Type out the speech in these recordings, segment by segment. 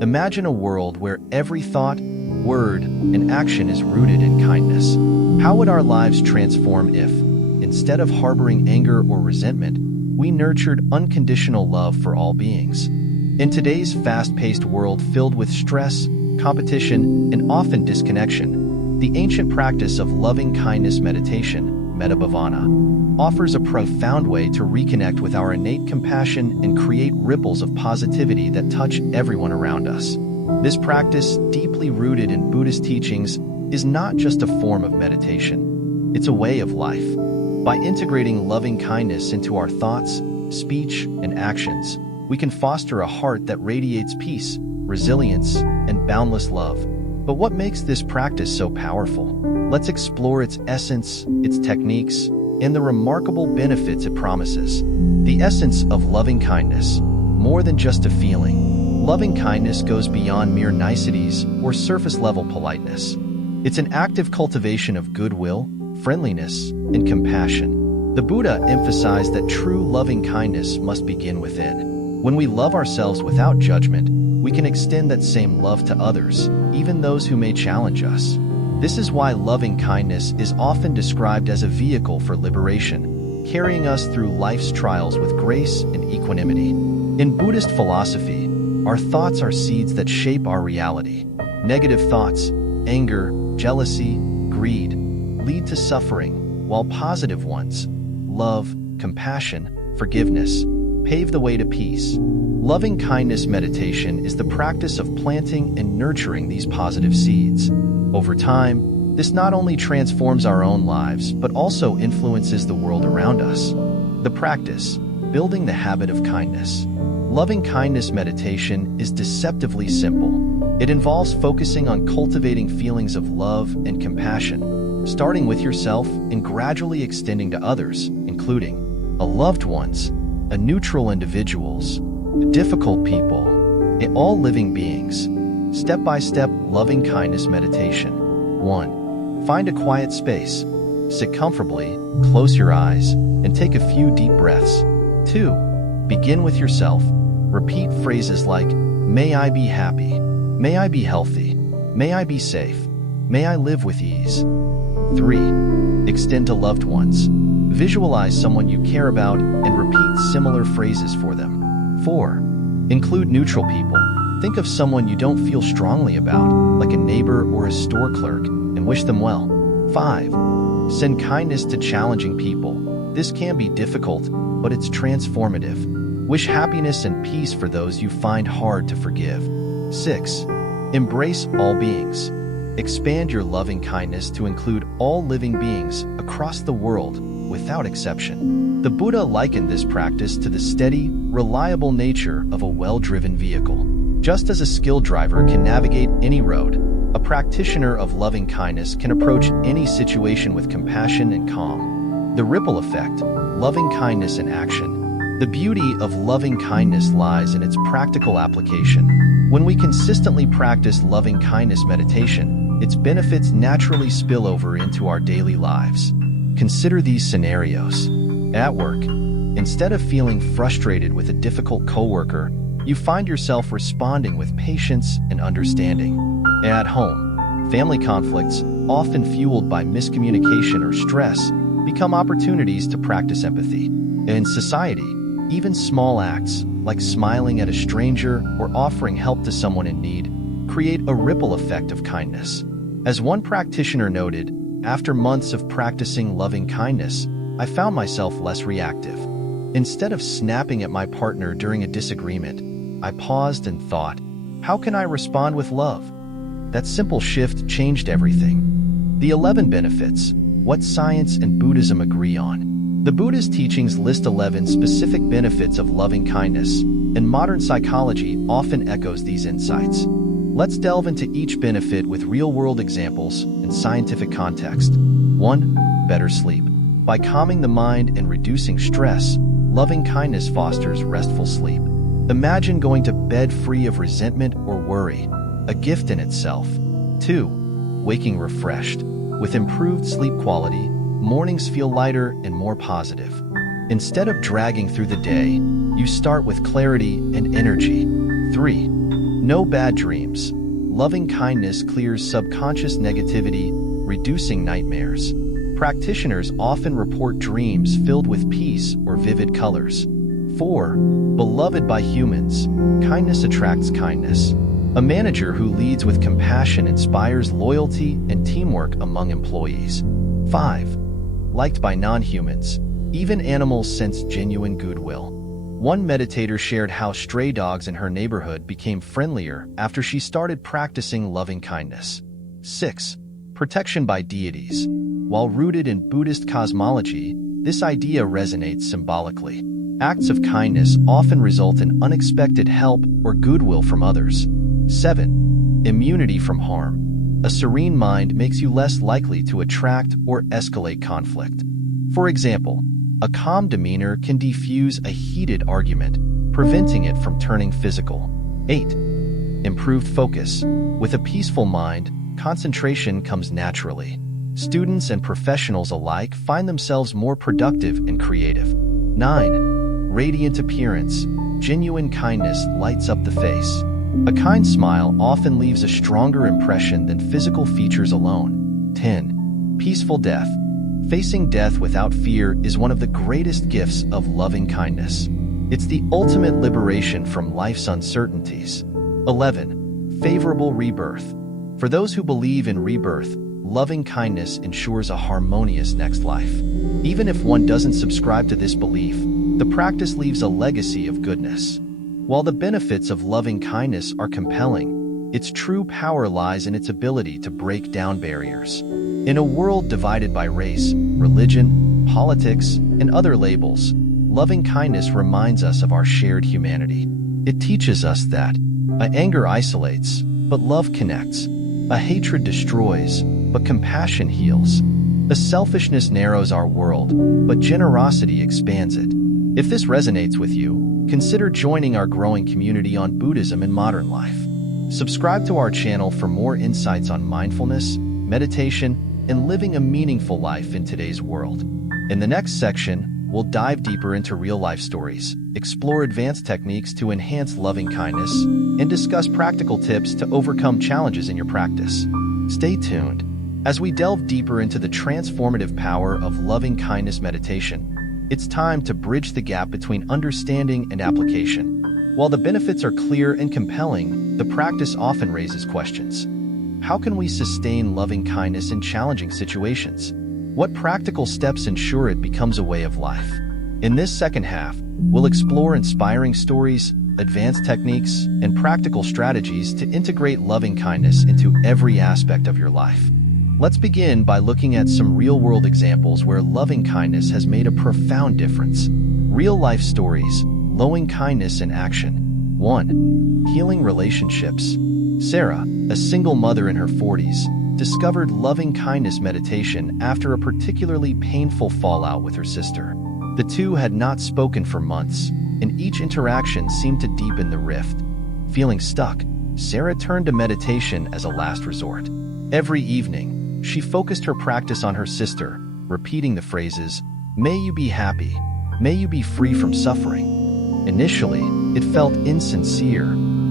Imagine a world where every thought, word, and action is rooted in kindness. How would our lives transform if, instead of harboring anger or resentment, we nurtured unconditional love for all beings? In today's fast-paced world filled with stress, competition, and often disconnection, the ancient practice of loving-kindness meditation, Metta Bhavana, offers a profound way to reconnect with our innate compassion and create ripples of positivity that touch everyone around us. This practice, deeply rooted in Buddhist teachings, is not just a form of meditation. It's a way of life. By integrating loving-kindness into our thoughts, speech, and actions, we can foster a heart that radiates peace, resilience, and boundless love. But what makes this practice so powerful? Let's explore its essence, its techniques, and the remarkable benefits it promises. The essence of loving-kindness, more than just a feeling. Loving-kindness goes beyond mere niceties or surface-level politeness. It's an active cultivation of goodwill, friendliness, and compassion. The Buddha emphasized that true loving-kindness must begin within. When we love ourselves without judgment, we can extend that same love to others, even those who may challenge us. This is why loving-kindness is often described as a vehicle for liberation, carrying us through life's trials with grace and equanimity. In Buddhist philosophy, our thoughts are seeds that shape our reality. Negative thoughts, anger, jealousy, greed, lead to suffering, while positive ones, love, compassion, forgiveness, pave the way to peace. Loving-kindness meditation is the practice of planting and nurturing these positive seeds. Over time, this not only transforms our own lives, but also influences the world around us. The practice, building the habit of kindness. Loving-kindness meditation is deceptively simple. It involves focusing on cultivating feelings of love and compassion, starting with yourself and gradually extending to others, including loved ones, neutral individuals, difficult people, and all living beings. Step-by-step loving-kindness meditation. 1. Find a quiet space. Sit comfortably, close your eyes, and take a few deep breaths. 2. Begin with yourself. Repeat phrases like, "May I be happy. May I be healthy. May I be safe. May I live with ease." 3. Extend to loved ones. Visualize someone you care about and repeat similar phrases for them. 4. Include neutral people. Think of someone you don't feel strongly about, like a neighbor or a store clerk, and wish them well. 5. Send kindness to challenging people. This can be difficult, but it's transformative. Wish happiness and peace for those you find hard to forgive. 6. Embrace all beings. Expand your loving kindness to include all living beings across the world, without exception. The Buddha likened this practice to the steady, reliable nature of a well-driven vehicle. Just as a skilled driver can navigate any road, a practitioner of loving kindness can approach any situation with compassion and calm. The ripple effect, loving kindness in action. The beauty of loving kindness lies in its practical application. When we consistently practice loving kindness meditation, its benefits naturally spill over into our daily lives. Consider these scenarios. At work, instead of feeling frustrated with a difficult coworker, you find yourself responding with patience and understanding. At home, family conflicts, often fueled by miscommunication or stress, become opportunities to practice empathy. In society, even small acts, like smiling at a stranger or offering help to someone in need, create a ripple effect of kindness. As one practitioner noted, after months of practicing loving kindness, I found myself less reactive. Instead of snapping at my partner during a disagreement, I paused and thought, how can I respond with love? That simple shift changed everything. The 11 benefits, what science and Buddhism agree on. The Buddha's teachings list 11 specific benefits of loving kindness, and modern psychology often echoes these insights. Let's delve into each benefit with real-world examples and scientific context. 1. Better sleep. By calming the mind and reducing stress, loving kindness fosters restful sleep. Imagine going to bed free of resentment or worry, a gift in itself. 2. Waking refreshed. With improved sleep quality, mornings feel lighter and more positive. Instead of dragging through the day, you start with clarity and energy. 3. No bad dreams. Loving kindness clears subconscious negativity, reducing nightmares. Practitioners often report dreams filled with peace or vivid colors. 4. Beloved by humans. Kindness attracts kindness. A manager who leads with compassion inspires loyalty and teamwork among employees. 5. Liked by non-humans. Even animals sense genuine goodwill. One meditator shared how stray dogs in her neighborhood became friendlier after she started practicing loving kindness. 6. Protection by deities. While rooted in Buddhist cosmology, this idea resonates symbolically. Acts of kindness often result in unexpected help or goodwill from others. 7. Immunity from harm. A serene mind makes you less likely to attract or escalate conflict. For example, a calm demeanor can defuse a heated argument, preventing it from turning physical. 8. Improved focus. With a peaceful mind, concentration comes naturally. Students and professionals alike find themselves more productive and creative. 9. Radiant appearance. Genuine kindness lights up the face. A kind smile often leaves a stronger impression than physical features alone. 10. Peaceful death. Facing death without fear is one of the greatest gifts of loving kindness. It's the ultimate liberation from life's uncertainties. 11. Favorable rebirth. For those who believe in rebirth, loving kindness ensures a harmonious next life. Even if one doesn't subscribe to this belief, the practice leaves a legacy of goodness. While the benefits of loving kindness are compelling, its true power lies in its ability to break down barriers. In a world divided by race, religion, politics, and other labels, loving kindness reminds us of our shared humanity. It teaches us that anger isolates, but love connects. A hatred destroys, but compassion heals. A selfishness narrows our world, but generosity expands it. If this resonates with you, consider joining our growing community on Buddhism and modern life. Subscribe to our channel for more insights on mindfulness, meditation, and living a meaningful life in today's world. In the next section, we'll dive deeper into real-life stories, explore advanced techniques to enhance loving kindness, and discuss practical tips to overcome challenges in your practice. Stay tuned as we delve deeper into the transformative power of loving kindness meditation. It's time to bridge the gap between understanding and application. While the benefits are clear and compelling, the practice often raises questions. How can we sustain loving kindness in challenging situations? What practical steps ensure it becomes a way of life? In this second half, we'll explore inspiring stories, advanced techniques, and practical strategies to integrate loving kindness into every aspect of your life. Let's begin by looking at some real-world examples where loving kindness has made a profound difference. Real-life stories, loving kindness in action. 1. Healing relationships. Sarah, a single mother in her 40s, discovered loving kindness meditation after a particularly painful fallout with her sister. The two had not spoken for months, and each interaction seemed to deepen the rift. Feeling stuck, Sarah turned to meditation as a last resort. Every evening, she focused her practice on her sister, repeating the phrases, "May you be happy. May you be free from suffering." Initially, it felt insincere,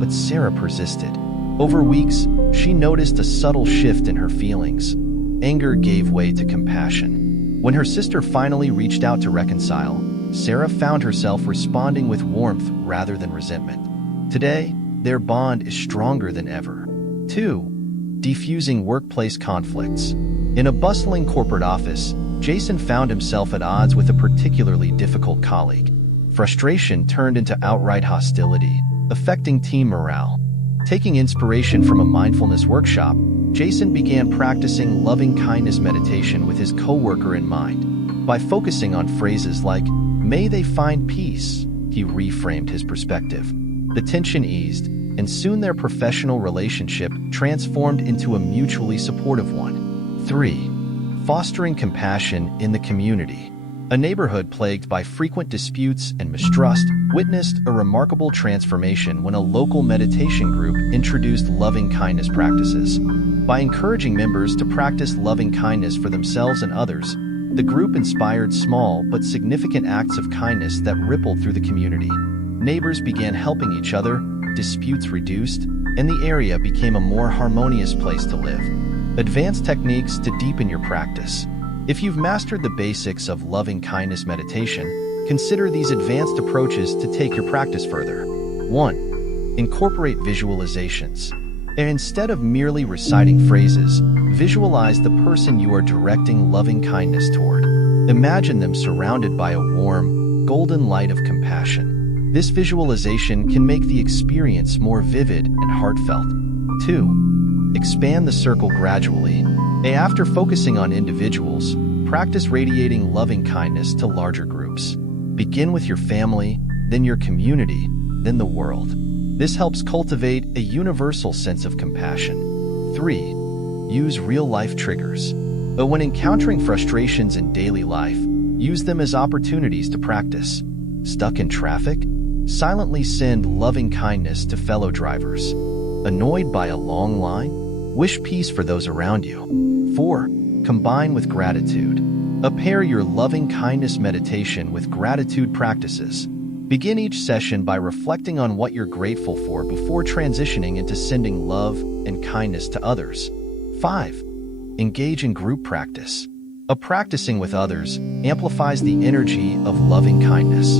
but Sarah persisted. Over weeks, she noticed a subtle shift in her feelings. Anger gave way to compassion. When her sister finally reached out to reconcile, Sarah found herself responding with warmth rather than resentment. Today, their bond is stronger than ever. 2. Defusing workplace conflicts. In a bustling corporate office, Jason found himself at odds with a particularly difficult colleague. Frustration turned into outright hostility, affecting team morale. Taking inspiration from a mindfulness workshop, Jason began practicing loving kindness meditation with his coworker in mind. By focusing on phrases like, "May they find peace," he reframed his perspective. The tension eased, and soon their professional relationship transformed into a mutually supportive one. 3. Fostering compassion in the community. A neighborhood plagued by frequent disputes and mistrust witnessed a remarkable transformation when a local meditation group introduced loving kindness practices. By encouraging members to practice loving kindness for themselves and others, the group inspired small but significant acts of kindness that rippled through the community. Neighbors began helping each other, disputes reduced, and the area became a more harmonious place to live. Advanced techniques to deepen your practice. If you've mastered the basics of loving-kindness meditation, consider these advanced approaches to take your practice further. 1. Incorporate visualizations. Instead of merely reciting phrases, visualize the person you are directing loving-kindness toward. Imagine them surrounded by a warm, golden light of compassion. This visualization can make the experience more vivid and heartfelt. 2. Expand the circle gradually. After focusing on individuals, practice radiating loving-kindness to larger groups. Begin with your family, then your community, then the world. This helps cultivate a universal sense of compassion. 3. Use real-life triggers. When encountering frustrations in daily life, use them as opportunities to practice. Stuck in traffic? Silently send loving kindness to fellow drivers. Annoyed by a long line? Wish peace for those around you. 4. Combine with gratitude. Pair your loving kindness meditation with gratitude practices. Begin each session by reflecting on what you're grateful for before transitioning into sending love and kindness to others. 5. Engage in group practice. Practicing with others amplifies the energy of loving kindness.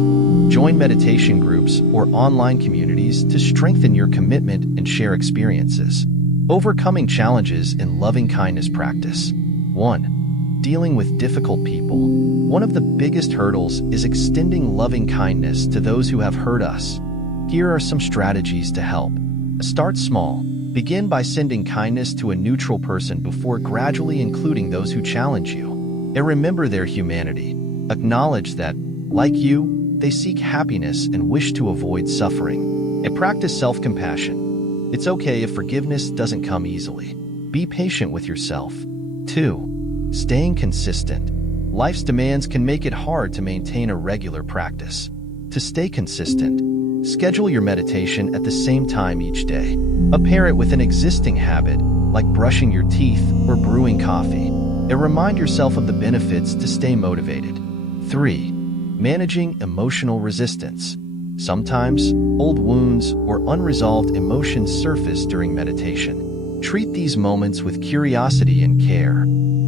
Join meditation groups or online communities to strengthen your commitment and share experiences. Overcoming challenges in loving kindness practice. 1. Dealing with difficult people. One of the biggest hurdles is extending loving kindness to those who have hurt us. Here are some strategies to help. Start small. Begin by sending kindness to a neutral person before gradually including those who challenge you. And remember their humanity. Acknowledge that, like you, they seek happiness and wish to avoid suffering. And practice self-compassion. It's okay if forgiveness doesn't come easily. Be patient with yourself. 2. Staying consistent. Life's demands can make it hard to maintain a regular practice. To stay consistent, schedule your meditation at the same time each day. Pair it with an existing habit, like brushing your teeth or brewing coffee. And remind yourself of the benefits to stay motivated. 3. Managing emotional resistance. Sometimes, old wounds or unresolved emotions surface during meditation. Treat these moments with curiosity and care.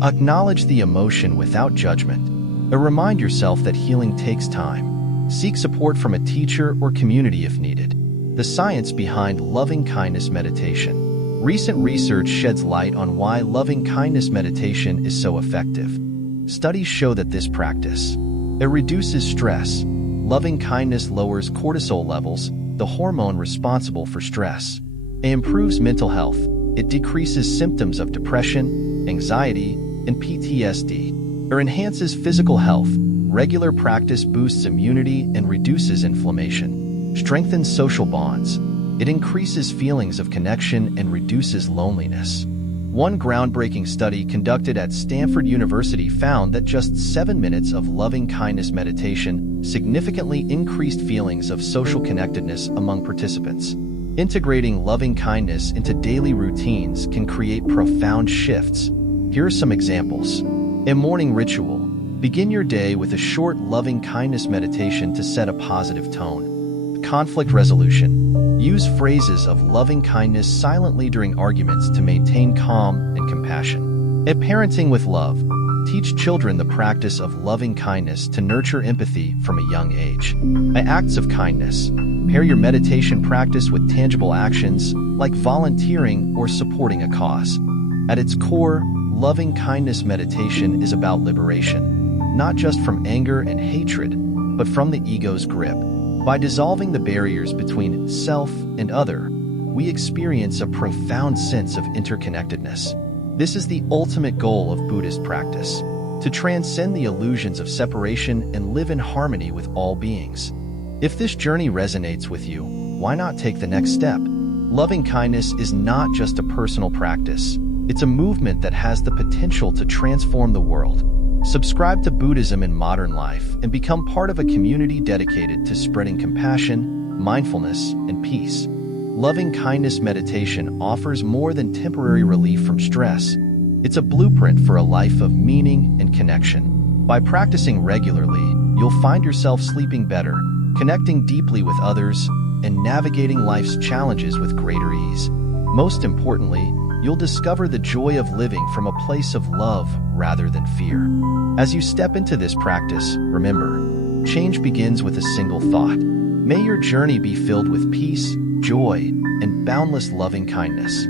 Acknowledge the emotion without judgment. And remind yourself that healing takes time. Seek support from a teacher or community if needed. The science behind loving kindness meditation. Recent research sheds light on why loving kindness meditation is so effective. Studies show that this practice, it reduces stress. Loving kindness lowers cortisol levels, the hormone responsible for stress. It improves mental health. It decreases symptoms of depression, anxiety, and PTSD. It enhances physical health. Regular practice boosts immunity and reduces inflammation. Strengthens social bonds. It increases feelings of connection and reduces loneliness. One groundbreaking study conducted at Stanford University found that just 7 minutes of loving-kindness meditation significantly increased feelings of social connectedness among participants. Integrating loving-kindness into daily routines can create profound shifts. Here are some examples. A morning ritual. Begin your day with a short loving-kindness meditation to set a positive tone. Conflict resolution. Use phrases of loving kindness silently during arguments to maintain calm and compassion. Parenting with love. Teach children the practice of loving kindness to nurture empathy from a young age. Acts of kindness. Pair your meditation practice with tangible actions like volunteering or supporting a cause. At its core, loving kindness meditation is about liberation, not just from anger and hatred, but from the ego's grip. By dissolving the barriers between self and other, we experience a profound sense of interconnectedness. This is the ultimate goal of Buddhist practice, to transcend the illusions of separation and live in harmony with all beings. If this journey resonates with you, why not take the next step? Loving kindness is not just a personal practice, it's a movement that has the potential to transform the world. Subscribe to Buddhism in Modern Life and become part of a community dedicated to spreading compassion, mindfulness, and peace. Loving kindness meditation offers more than temporary relief from stress. It's a blueprint for a life of meaning and connection. By practicing regularly, you'll find yourself sleeping better, connecting deeply with others, and navigating life's challenges with greater ease. Most importantly, you'll discover the joy of living from a place of love rather than fear. As you step into this practice, remember, change begins with a single thought. May your journey be filled with peace, joy, and boundless loving kindness.